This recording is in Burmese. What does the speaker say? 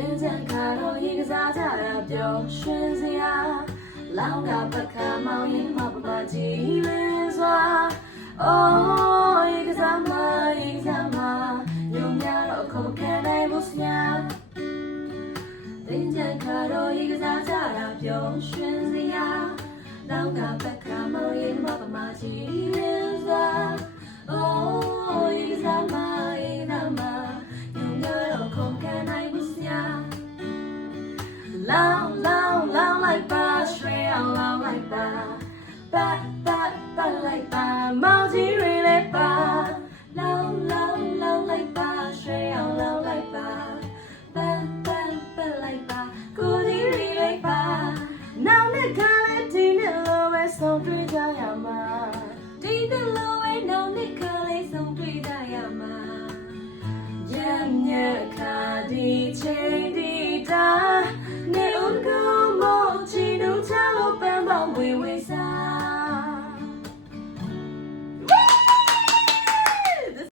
တင်းချန်ခါတော့ရေကစားကြတာပြောရွှင်စရာလောင်းကပခါမောင်ရင်မပပကြည်လင်းစွာအိုးရေကစားမညုံများတော့ခုံခံနိုင်ဖို့စရာတင်းချန်ခါတော့ရေကစားကြတာပြောရွှင်စရာလောင်းကပခါမောင်ရင်မပပကြည်လင်းစွာအိုးရေကစားမညုံများတော့ခုံခံနိုင်ဖို့စရာလောင်းလိုက်ပါရွှေအောင်လောင်းလိုက်ပါပတ်လိုက်ပါမောင်ကြီးတွေလည်းပါလောင်းလိုက်ပါရွှေအောင်လောင်းလိုက်ပါပတ်လိုက်ပါကိုကြီးတွေလည်းပါနောက်နှစ်ခါလေးဒီနှစ်လိုပဲဆုံးတွေ့ကြရမှာဒီနှစ်လိုပဲနောက်နှစ်ခါလေးဆုံးတွေ့ကြရမှာရမြက်ခါဒီချိန်ဒီတာနေဦးကောမောချီတို့ချလို့ပန်းပေါင်းဝေ